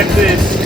check this.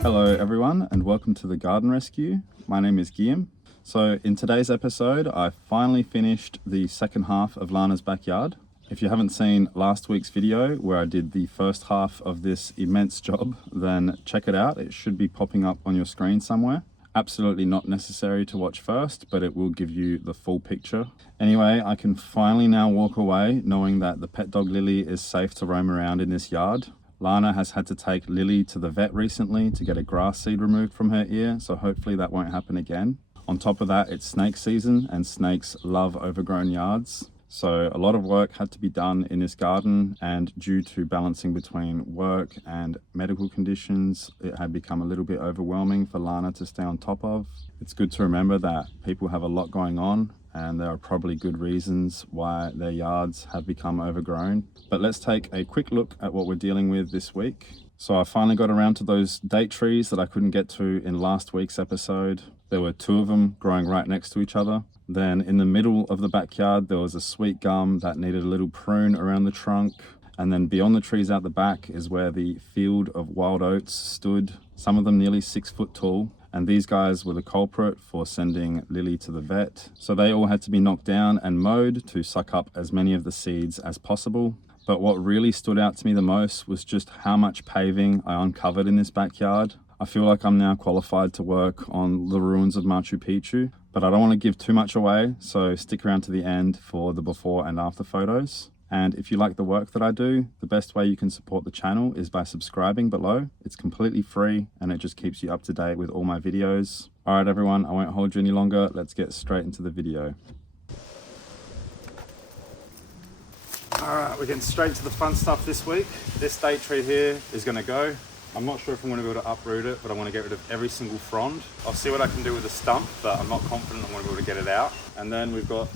Hello everyone and welcome to the Garden Rescue. My name is Guillaume. So in today's episode I finally finished the second half of Lana's backyard. If you haven't seen last week's video where I did the first half of this immense job, then check it out. It should be popping up on your screen somewhere. Absolutely not necessary to watch first, but it will give you the full picture. Anyway, I can finally now walk away knowing that the pet dog Lily is safe to roam around in this yard. Lana has had to take Lily to the vet recently to get a grass seed removed from her ear, so hopefully that won't happen again. On top of that, it's snake season and snakes love overgrown yards. So a lot of work had to be done in this garden, and due to balancing between work and medical conditions, it had become a little bit overwhelming for Lana to stay on top of. It's good to remember that people have a lot going on and there are probably good reasons why their yards have become overgrown. But let's take a quick look at what we're dealing with this week. So I finally got around to those date trees that I couldn't get to in last week's episode. There were two of them growing right next to each other. Then in the middle of the backyard, there was a sweet gum that needed a little prune around the trunk. And then beyond the trees out the back is where the field of wild oats stood, some of them nearly 6 foot tall. And these guys were the culprit for sending Lily to the vet. So they all had to be knocked down and mowed to suck up as many of the seeds as possible. But what really stood out to me the most was just how much paving I uncovered in this backyard. I feel like I'm now qualified to work on the ruins of Machu Picchu, but I don't want to give too much away, so stick around to the end for the before and after photos. And if you like the work that I do, the best way you can support the channel is by subscribing below. It's completely free and it just keeps you up to date with all my videos. All right, everyone, I won't hold you any longer. Let's get straight into the video. All right, we're getting straight to the fun stuff this week. This date tree here is gonna go. I'm not sure if I'm going to be able to uproot it, but I want to get rid of every single frond. I'll see what I can do with the stump, but I'm not confident I'm going to be able to get it out. And then we've got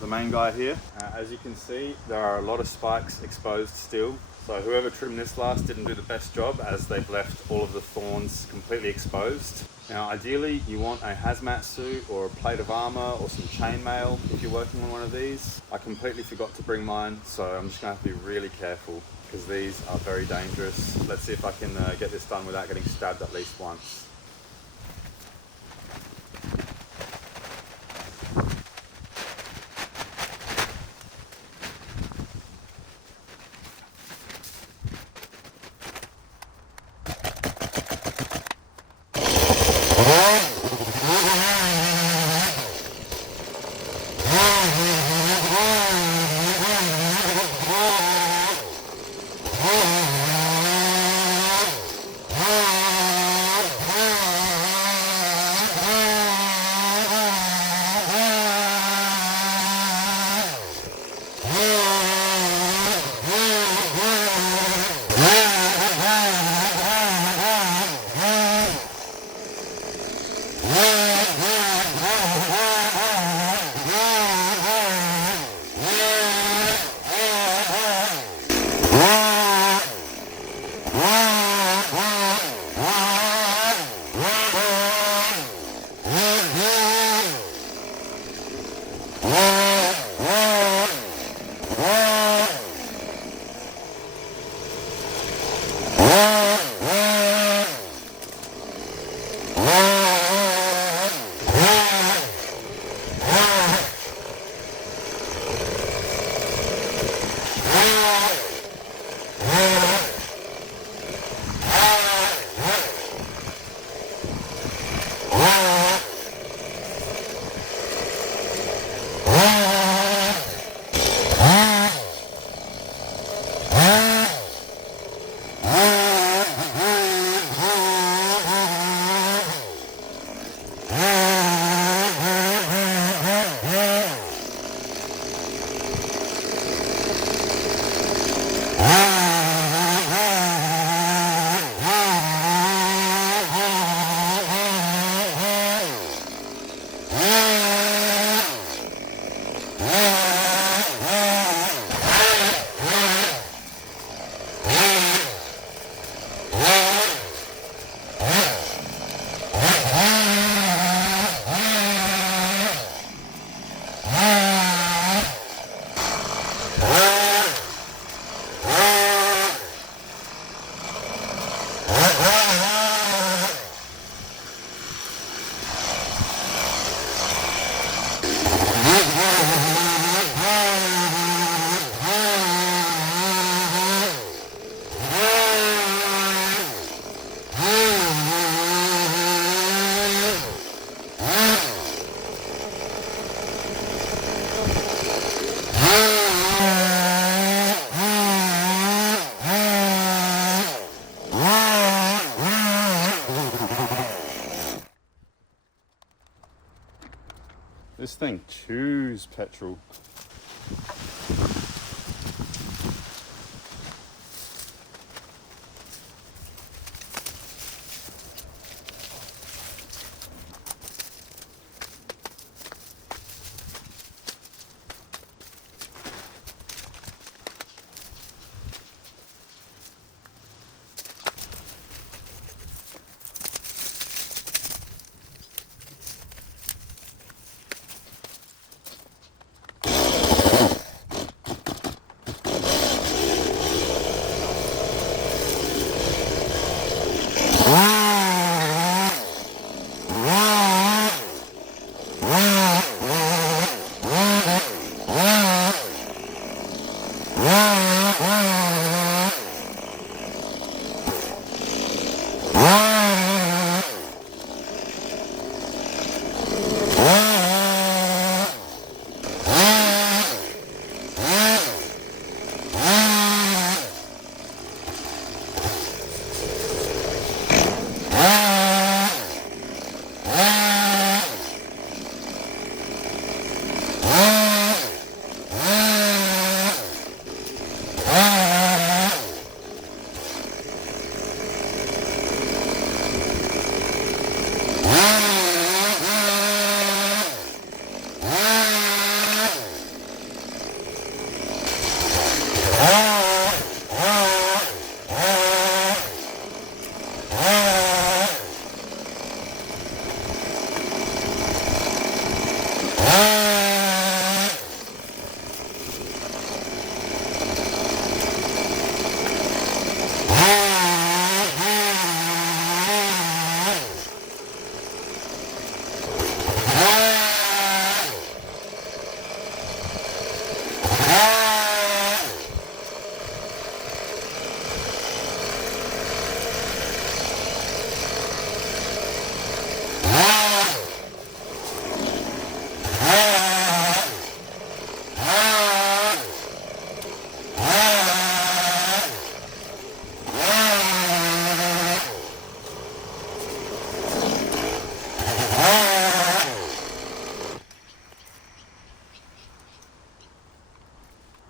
the main guy here. As you can see, there are a lot of spikes exposed still. So whoever trimmed this last didn't do the best job, as they've left all of the thorns completely exposed. Now ideally you want a hazmat suit or a plate of armor or some chainmail if you're working on one of these. I completely forgot to bring mine, so I'm just going to have to be really careful because these are very dangerous. Let's see if I can get this done without getting stabbed at least once. This thing chews petrol.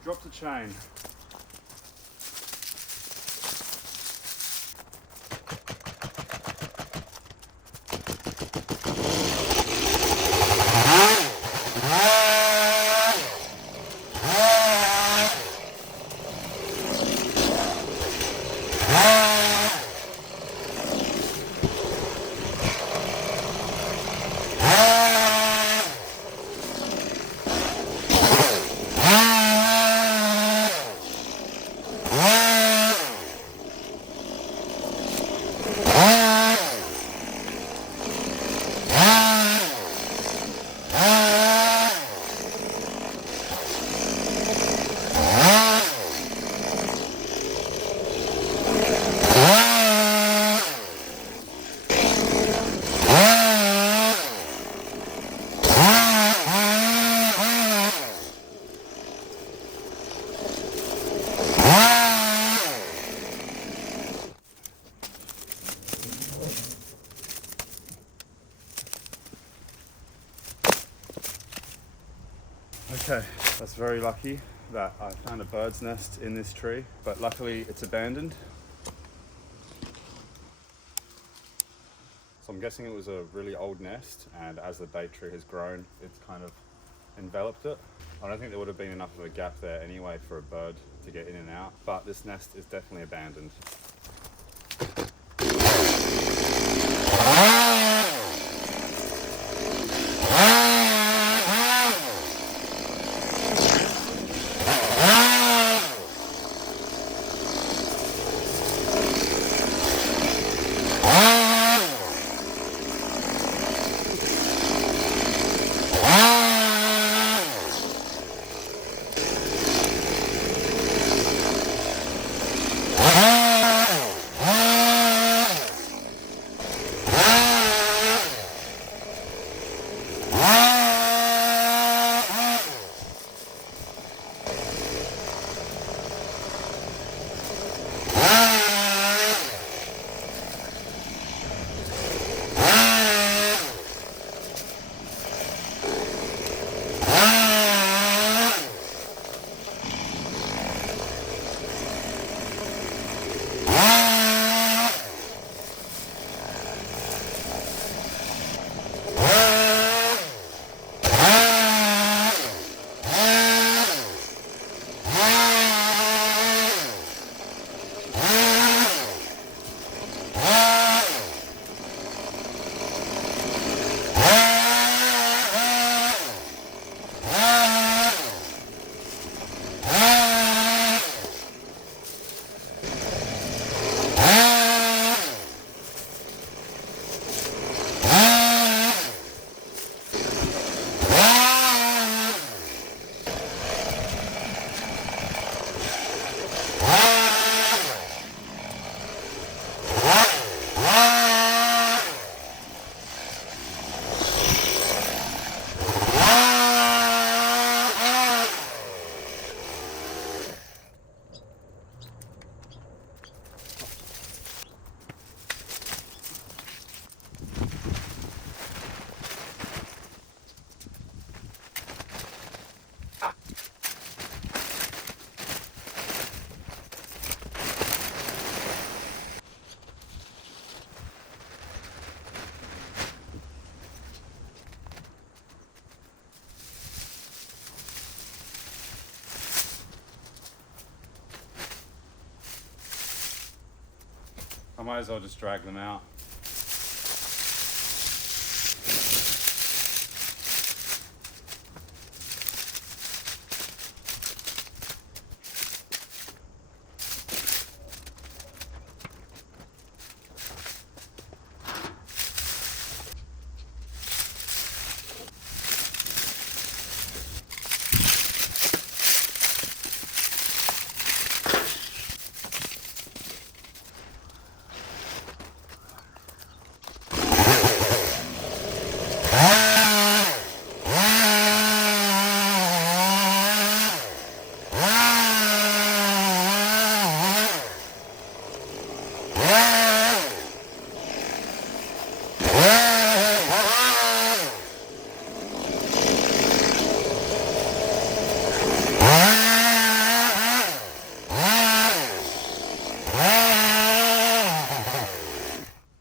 Drop the chain. Okay, that's very lucky that I found a bird's nest in this tree, but luckily it's abandoned. So I'm guessing it was a really old nest, and as the date tree has grown, it's kind of enveloped it. I don't think there would have been enough of a gap there anyway for a bird to get in and out, but this nest is definitely abandoned. might as well just drag them out.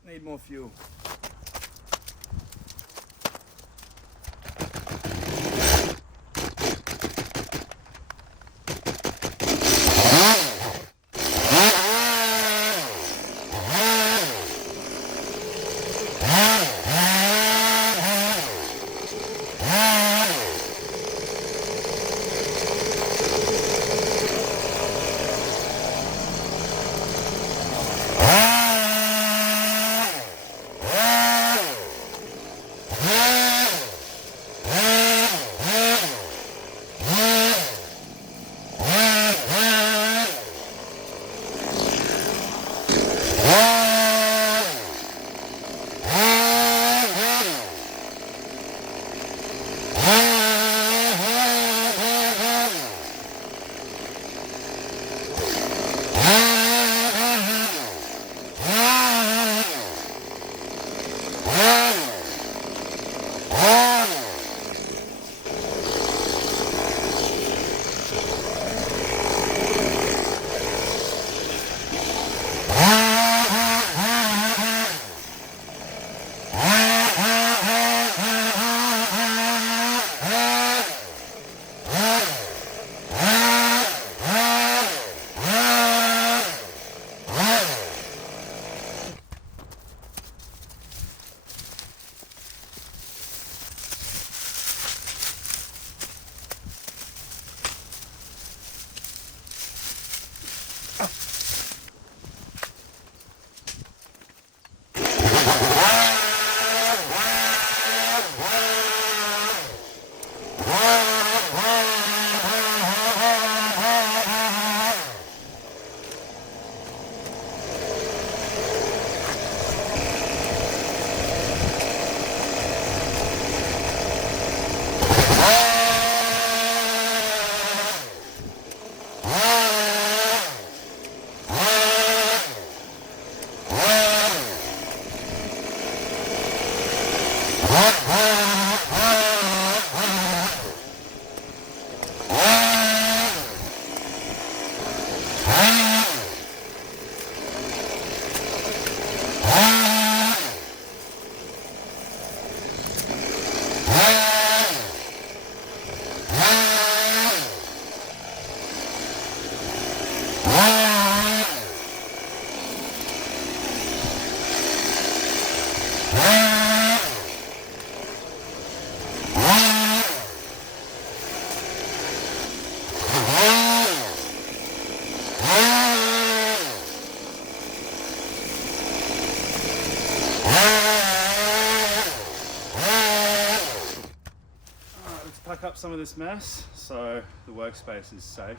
Need more fuel. Pack up some of this mess so the workspace is safe.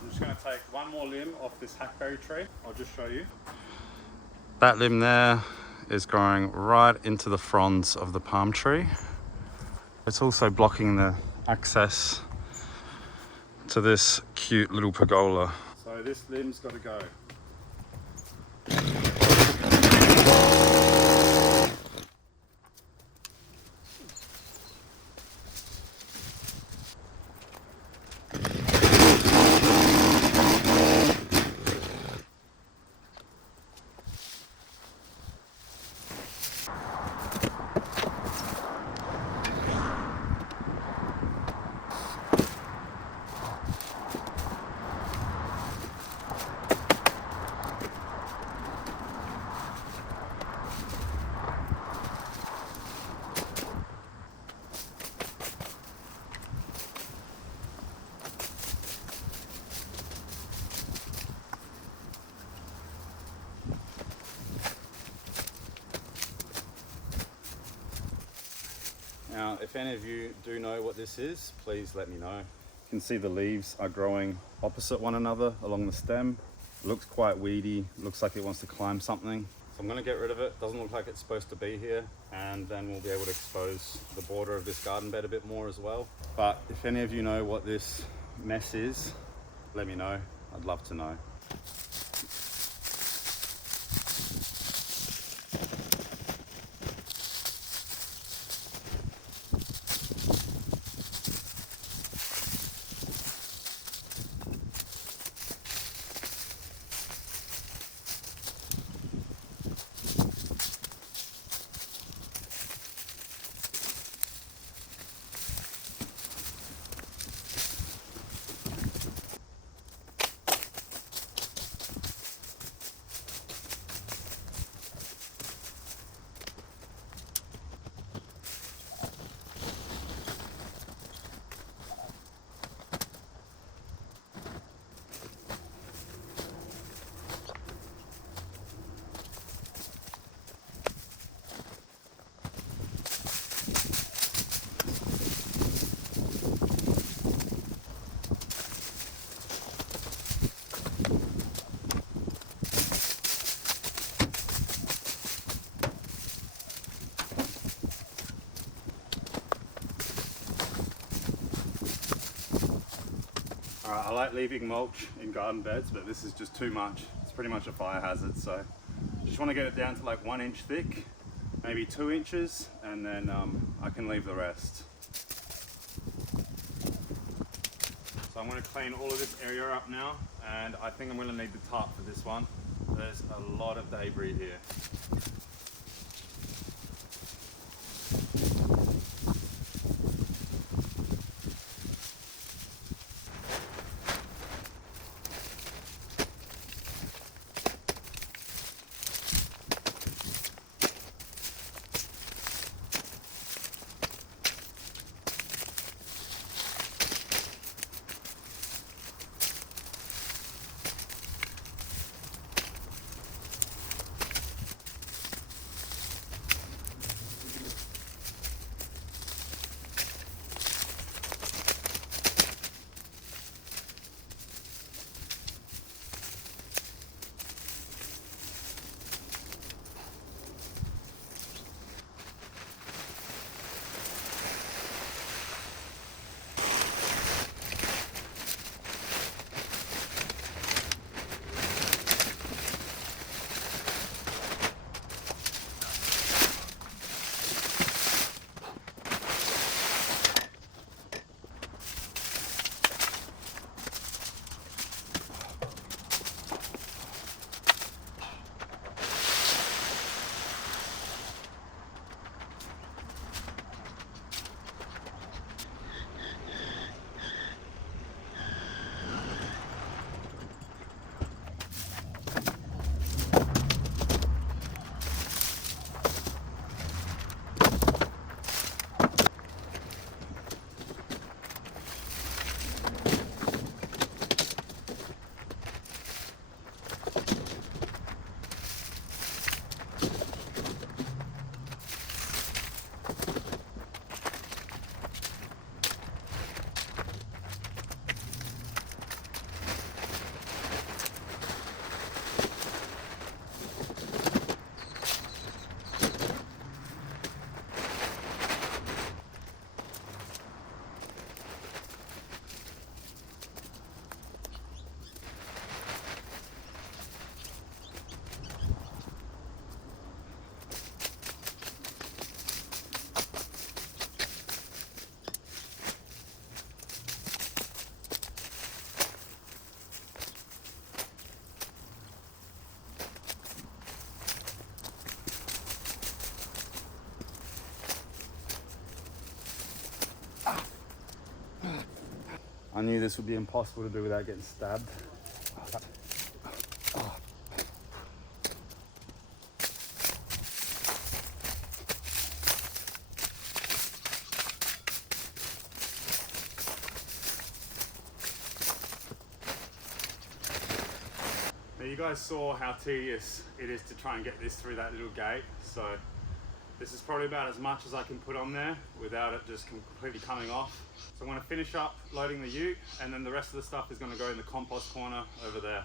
I'm just going to take one more limb off this hackberry tree. I'll just show you. That limb there is growing right into the fronds of the palm tree. It's also blocking the access to this cute little pergola. So this limb's got to go. Now, if any of you do know what this is, please let me know. You can see the leaves are growing opposite one another along the stem. It looks quite weedy, looks like it wants to climb something. So I'm gonna get rid of it. Doesn't look like it's supposed to be here. And then we'll be able to expose the border of this garden bed a bit more as well. But if any of you know what this mess is, let me know. I'd love to know. Alright, I like leaving mulch in garden beds, but this is just too much. It's pretty much a fire hazard, so just want to get it down to like 1 inch thick, maybe 2 inches, and then I can leave the rest. So I'm going to clean all of this area up now, and I think I'm going to need the tarp for this one. There's a lot of debris here. I knew this would be impossible to do without getting stabbed. Now you guys saw how tedious it is to try and get this through that little gate, so this is probably about as much as I can put on there without it just completely coming off. So I'm going to finish up loading the ute, and then the rest of the stuff is going to go in the compost corner over there.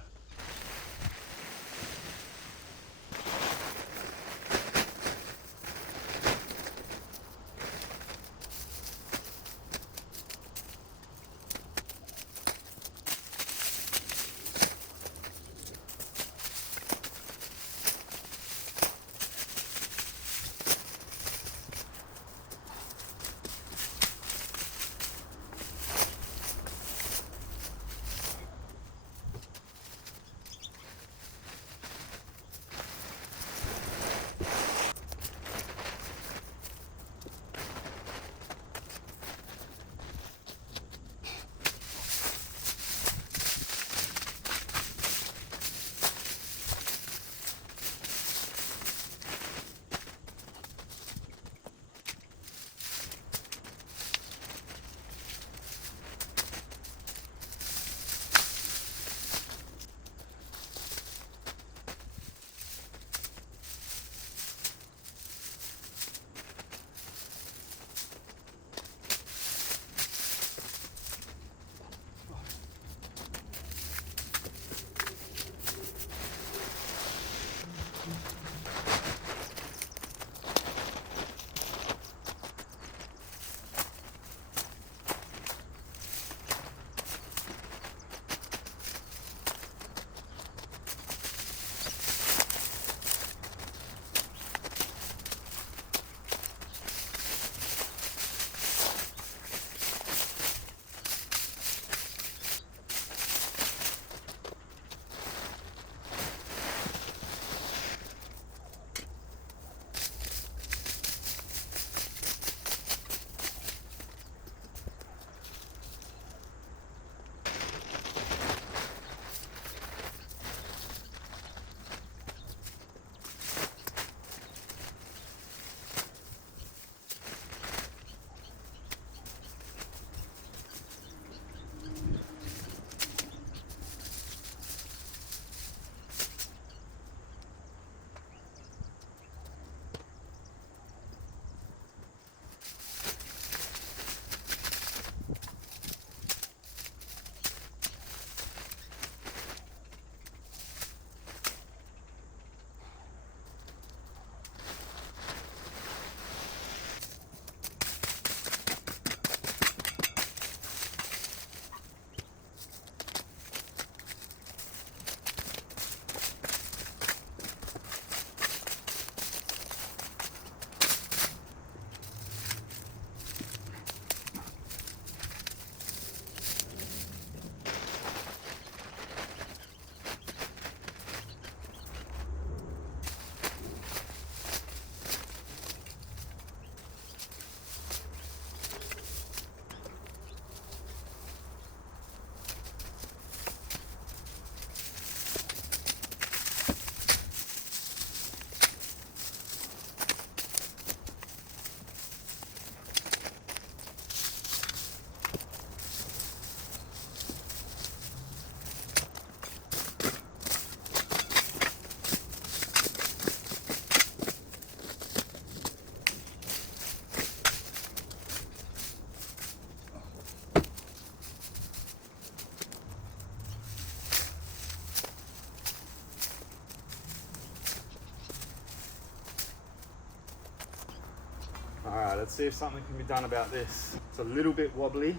Alright, let's see if something can be done about this. It's a little bit wobbly,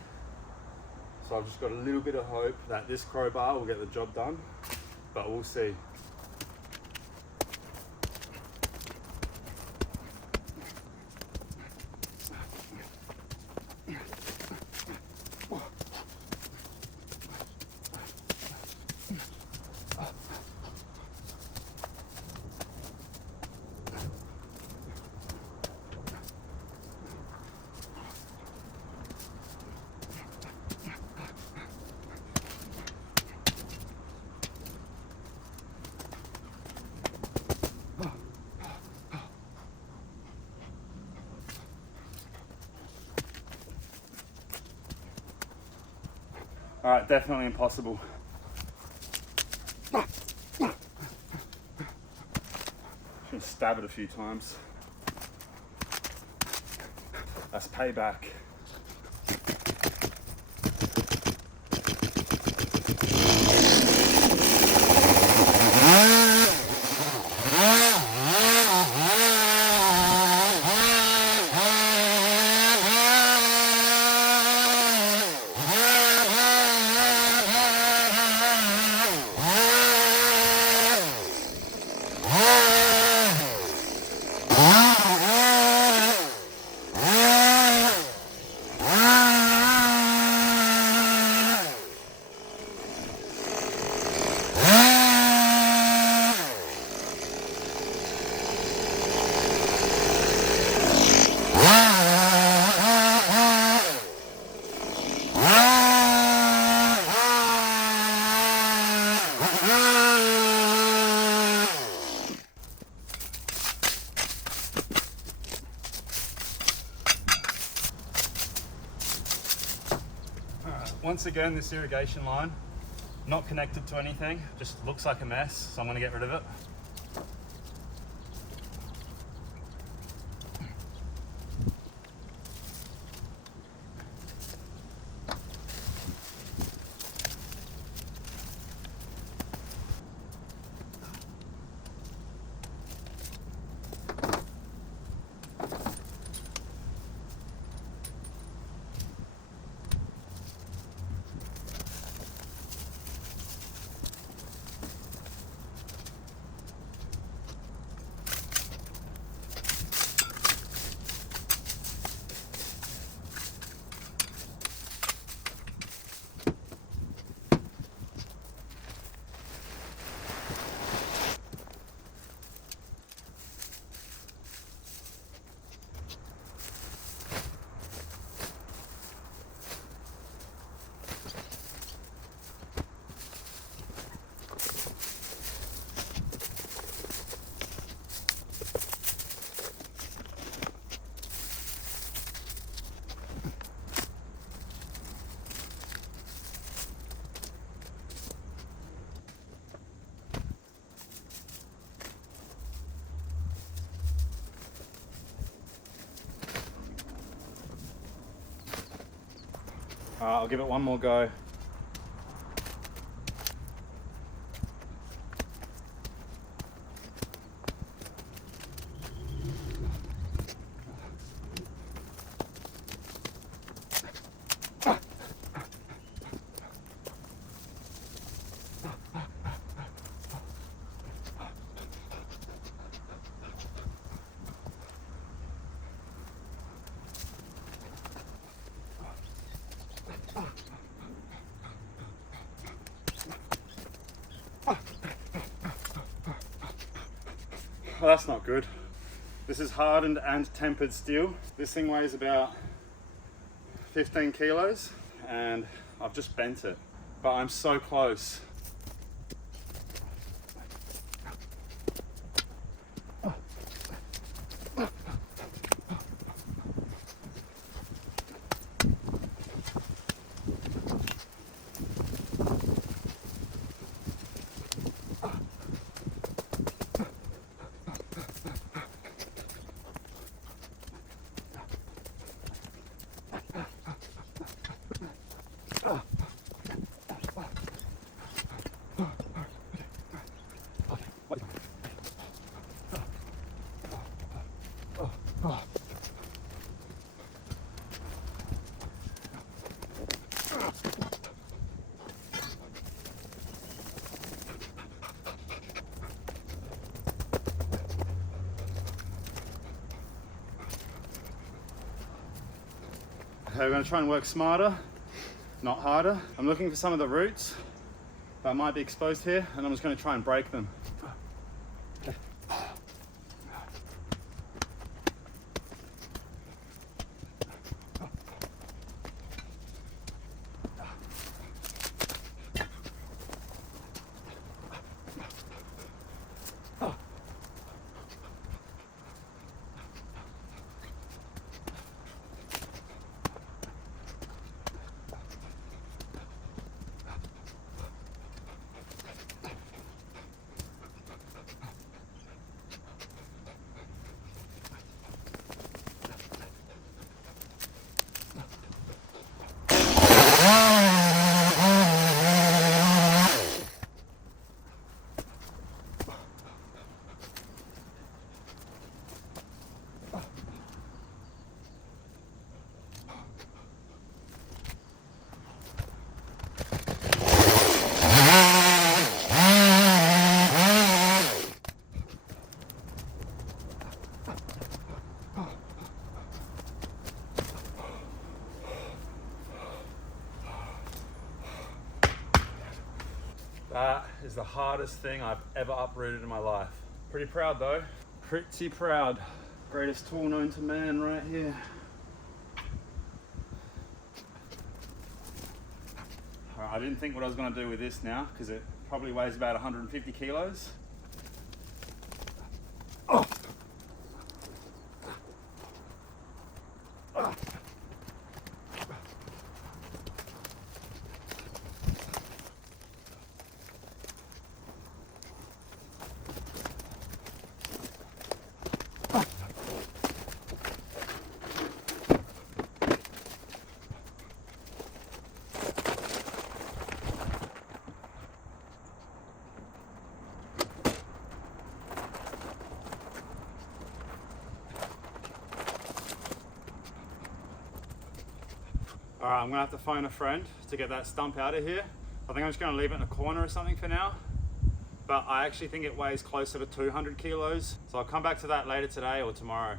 so I've just got a little bit of hope that this crowbar will get the job done, but we'll see. All right, definitely impossible. Should stab it a few times. That's payback. Once again, this irrigation line, not connected to anything, just looks like a mess, so I'm going to get rid of it. I'll give it one more go. Well, that's not good. This is hardened and tempered steel. This thing weighs about 15 kilos and I've just bent it, but I'm so close. Okay, we're going to try and work smarter, not harder. I'm looking for some of the roots that might be exposed here, and I'm just going to try and break them. That is the hardest thing I've ever uprooted in my life. Pretty proud though. Pretty proud. Greatest tool known to man right here. All right, I didn't think what I was going to do with this now because it probably weighs about 150 kilos. Oh. Oh. All right, I'm gonna have to phone a friend to get that stump out of here. I think I'm just gonna leave it in a corner or something for now. But I actually think it weighs closer to 200 kilos. So I'll come back to that later today or tomorrow.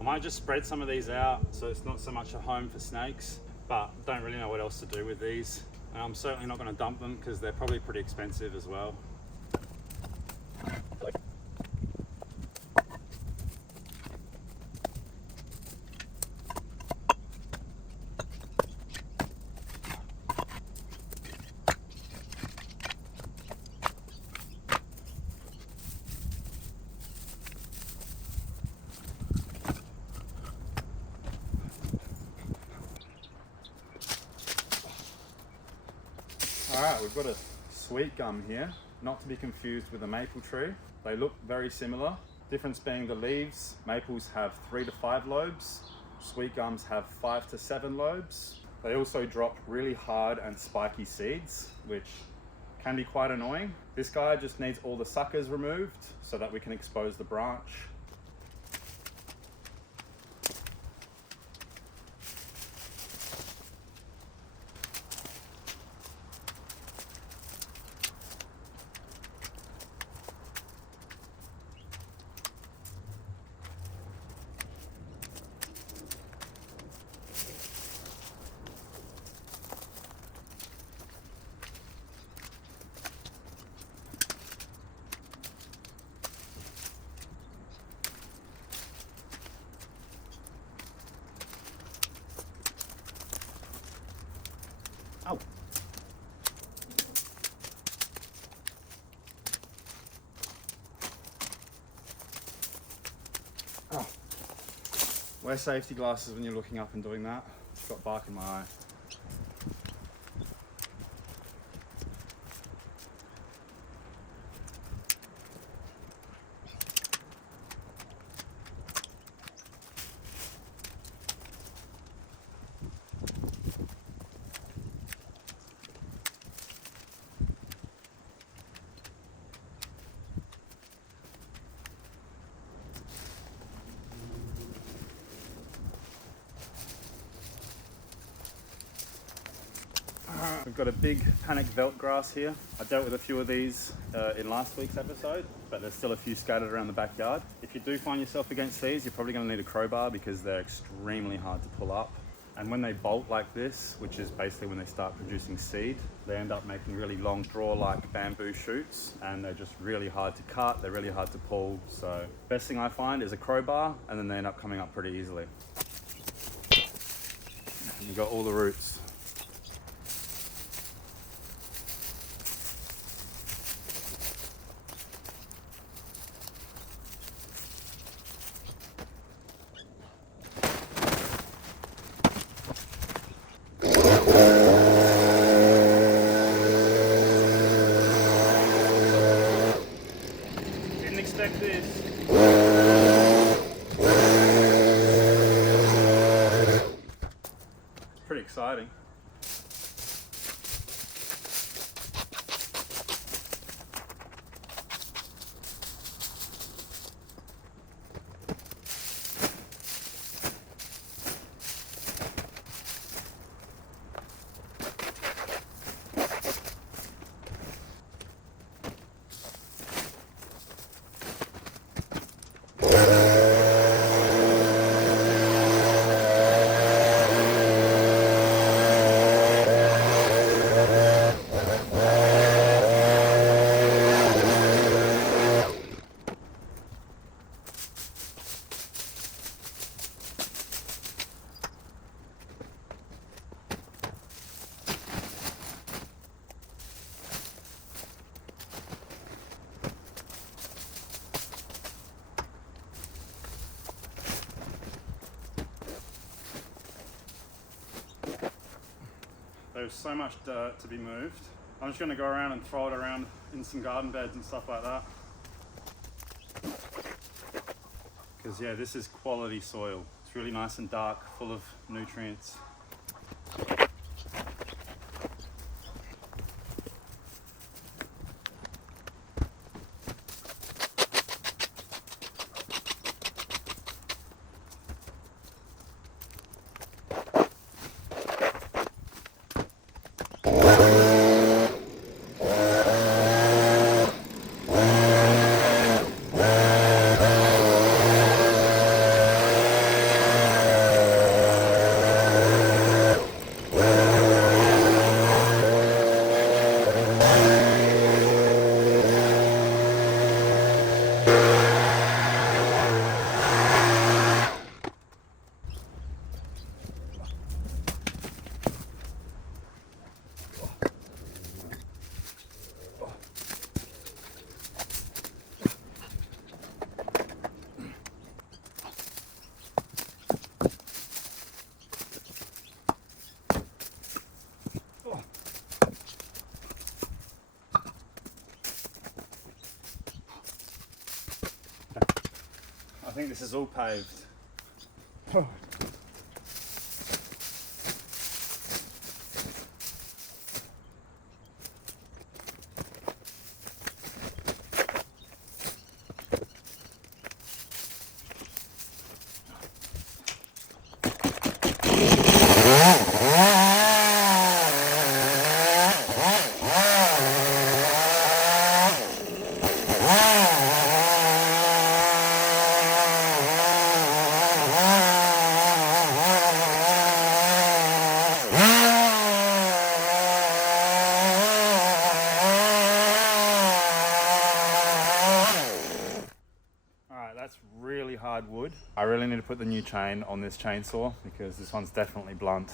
I might just spread some of these out so it's not so much a home for snakes, but don't really know what else to do with these. And I'm certainly not going to dump them because they're probably pretty expensive as well. All right, we've got a sweet gum here, not to be confused with a maple tree. They look very similar. Difference being the leaves. Maples have 3 to 5 lobes. Sweet gums have 5 to 7 lobes. They also drop really hard and spiky seeds, which can be quite annoying. This guy just needs all the suckers removed so that we can expose the branch. Ow. Oh. Wear safety glasses when you're looking up and doing that. I've got bark in my eye. We've got a big panic velt grass here. I dealt with a few of these in last week's episode, but there's still a few scattered around the backyard. If you do find yourself against these, you're probably going to need a crowbar because they're extremely hard to pull up. And when they bolt like this, which is basically when they start producing seed, they end up making really long draw-like bamboo shoots, and they're just really hard to cut, they're really hard to pull. So best thing I find is a crowbar, and then they end up coming up pretty easily. And you've got all the roots. Pretty exciting. there's so much dirt to be moved. I'm just going to go around and throw it around in some garden beds and stuff like that. Because yeah, this is quality soil. It's really nice and dark, full of nutrients. I think this is all paved. Really hard wood. I really need to put the new chain on this chainsaw because this one's definitely blunt.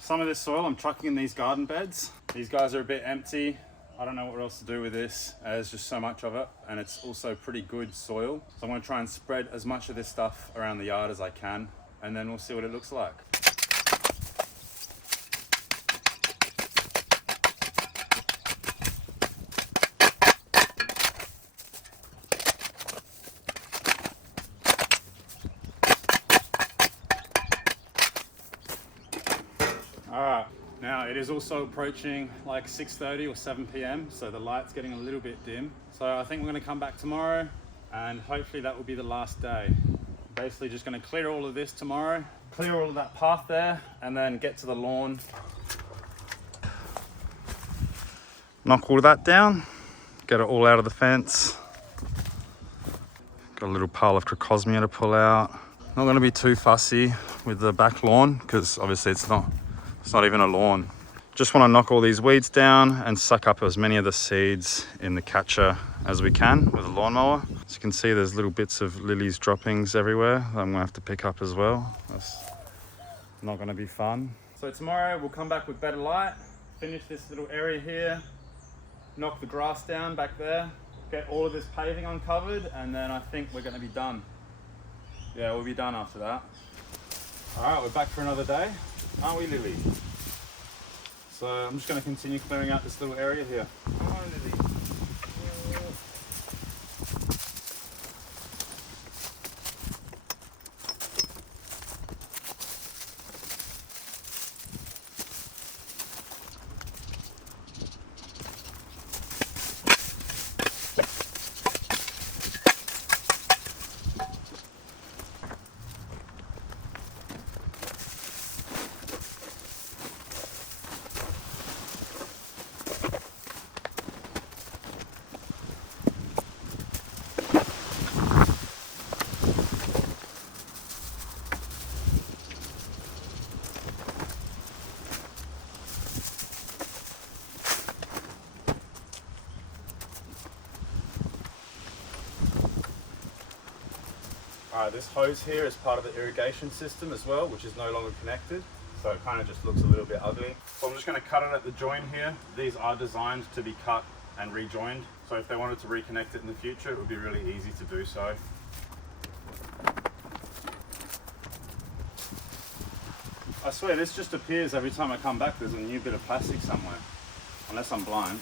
Some of this soil I'm chucking in these garden beds. These guys are a bit empty. I don't know what else to do with this. There's just so much of it, and it's also pretty good soil. So I'm going to try and spread as much of this stuff around the yard as I can, and then we'll see what it looks like. Alright, now it is also approaching like 6:30 or 7 p.m, so the light's getting a little bit dim. So I think we're going to come back tomorrow, and hopefully that will be the last day. Basically just going to clear all of this tomorrow, clear all of that path there, and then get to the lawn. Knock all of that down, get it all out of the fence. Got a little pile of crocosmia to pull out. Not going to be too fussy with the back lawn because obviously it's not even a lawn. Just want to knock all these weeds down and suck up as many of the seeds in the catcher as we can with a lawnmower. As you can see, there's little bits of lilies droppings everywhere that I'm gonna have to pick up as well. That's not gonna be fun. So tomorrow we'll come back with better light, finish this little area here, knock the grass down back there, get all of this paving uncovered, and then I think we're gonna be done. Yeah, we'll be done after that. All right, we're back for another day. Aren't we, Lily? So I'm just going to continue clearing out this little area here. Come on, Lily. This hose here is part of the irrigation system as well, which is no longer connected. So it kind of just looks a little bit ugly. So I'm just going to cut it at the joint here. These are designed to be cut and rejoined. So if they wanted to reconnect it in the future, it would be really easy to do so. I swear this just appears every time I come back. There's a new bit of plastic somewhere, unless I'm blind.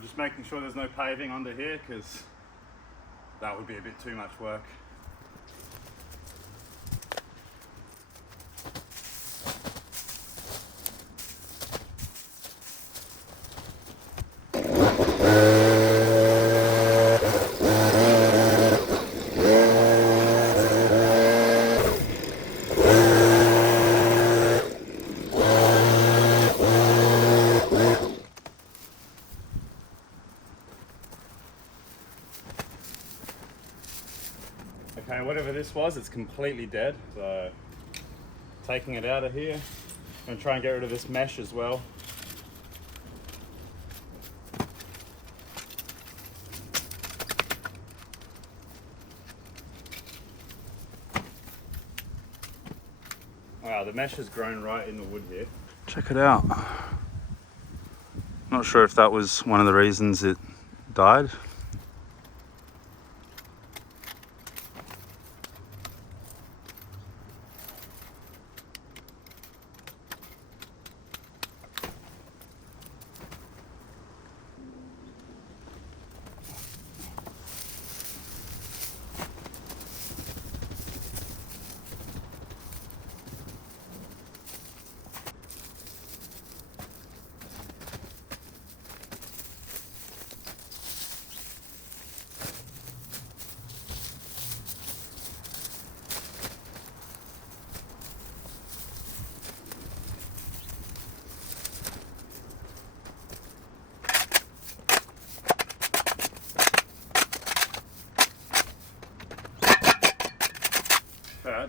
Just making sure there's no paving under here, because that would be a bit too much work. Okay, whatever this was, it's completely dead. So, taking it out of here. I'm going to try and get rid of this mesh as well. Wow, the mesh has grown right in the wood here. Check it out. Not sure if that was one of the reasons it died.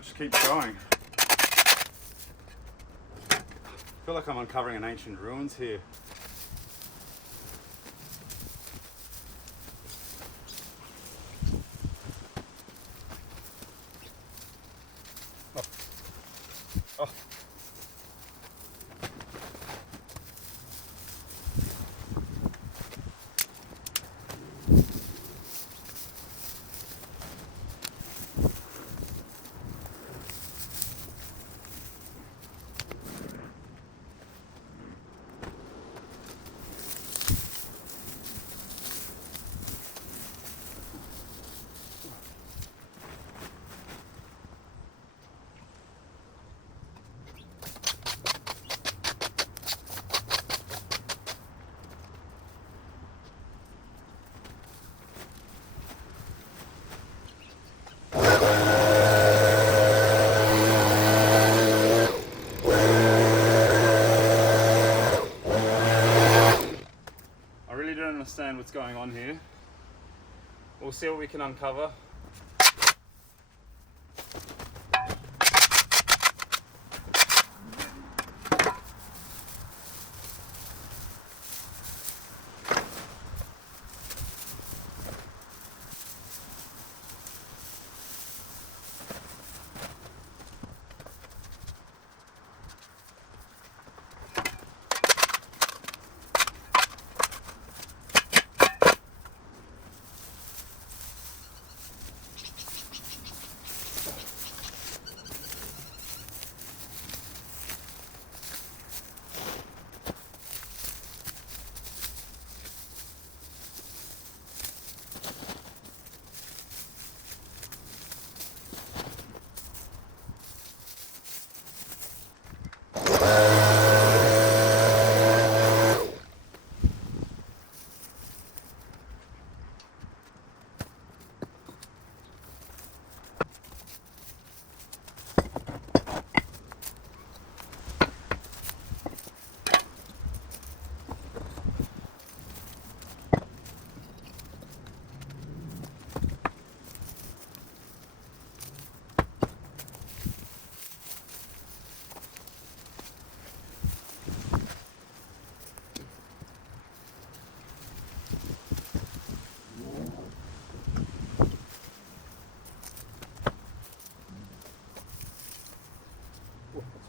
Just keep going. I feel like I'm uncovering an ancient ruins here. Oh. Oh. Understand what's going on here. We'll see what we can uncover.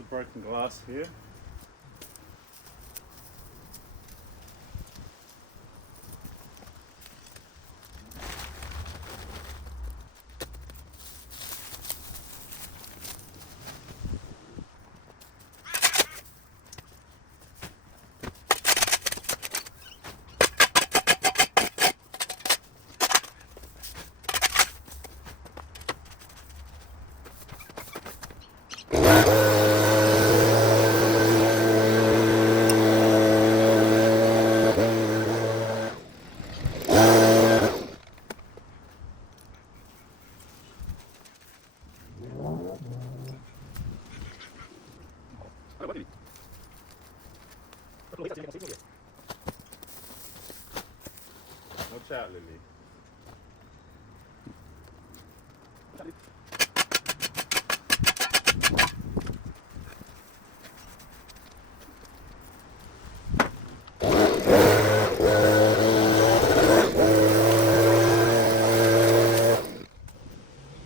Broken glass here. Watch out, Lily.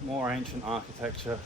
More ancient architecture.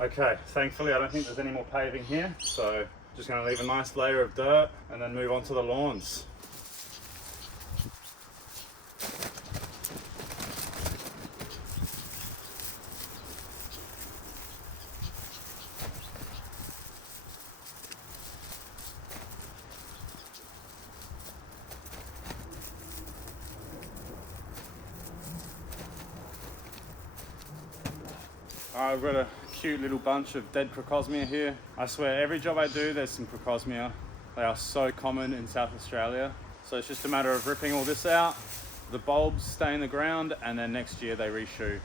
Okay, thankfully I don't think there's any more paving here, so just going to leave a nice layer of dirt and then move on to the lawns. I've got a cute little bunch of dead crocosmia here. I swear every job I do there's some crocosmia. They are so common in South Australia. So it's just a matter of ripping all this out. The bulbs stay in the ground and then next year they reshoot.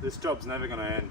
This job's never going to end.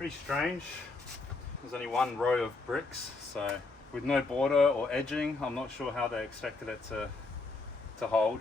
Pretty strange. There's only one row of bricks, so with no border or edging, I'm not sure how they expected it to hold.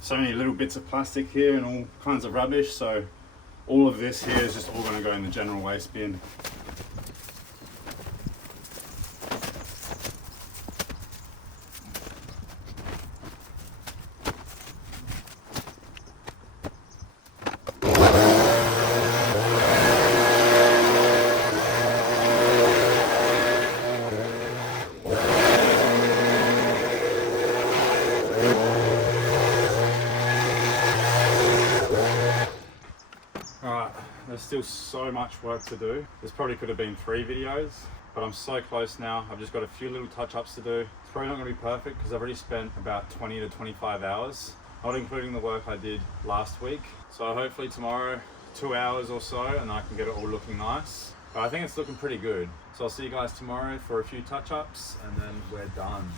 So many little bits of plastic here and all kinds of rubbish, so all of this here is just all going to go in the general waste bin. There's still so much work to do. This probably could have been 3 videos, but I'm so close now. I've just got a few little touch-ups to do. It's probably not going to be perfect because I've already spent about 20 to 25 hours, not including the work I did last week. So hopefully tomorrow, 2 hours or so, and I can get it all looking nice. But I think it's looking pretty good. So I'll see you guys tomorrow for a few touch-ups and then we're done.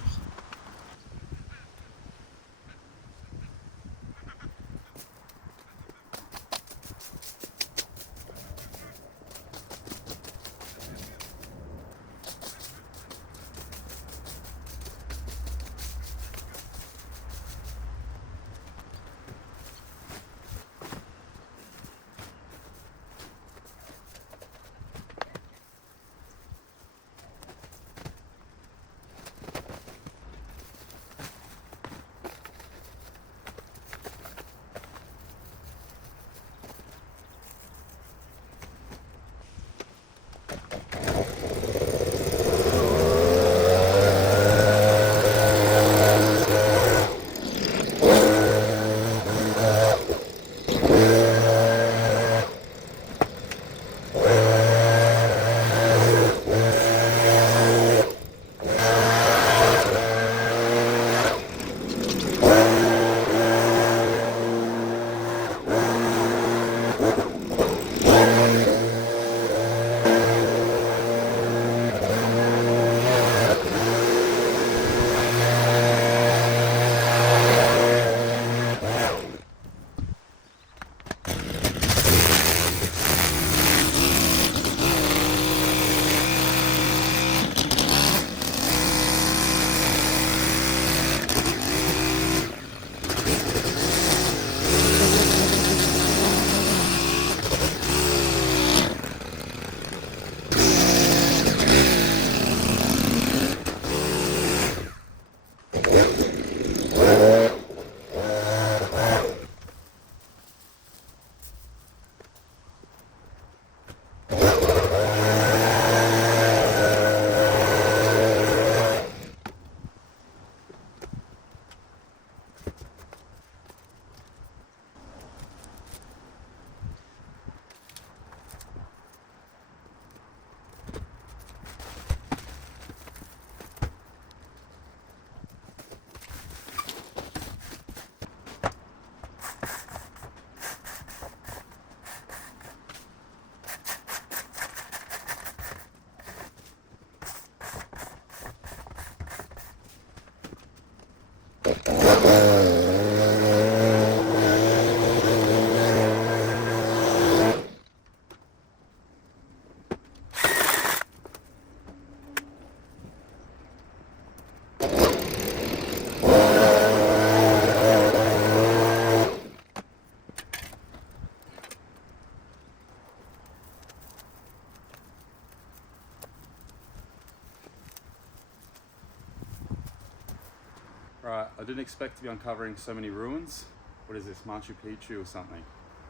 Right, I didn't expect to be uncovering so many ruins. What is this, Machu Picchu or something?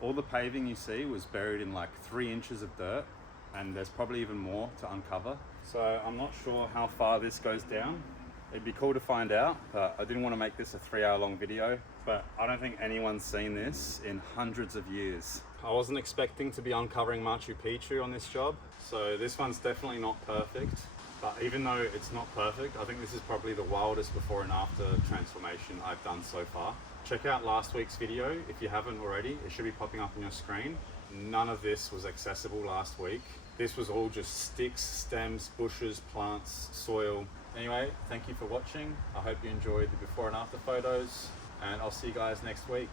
All the paving you see was buried in like 3 inches of dirt, and there's probably even more to uncover. So I'm not sure how far this goes down. It'd be cool to find out, but I didn't want to make this a 3-hour long video, but I don't think anyone's seen this in hundreds of years. I wasn't expecting to be uncovering Machu Picchu on this job, so this one's definitely not perfect. But even though it's not perfect, I think this is probably the wildest before and after transformation I've done so far. Check out last week's video if you haven't already. It should be popping up on your screen. None of this was accessible last week. This was all just sticks, stems, bushes, plants, soil. Anyway, thank you for watching. I hope you enjoyed the before and after photos, and I'll see you guys next week.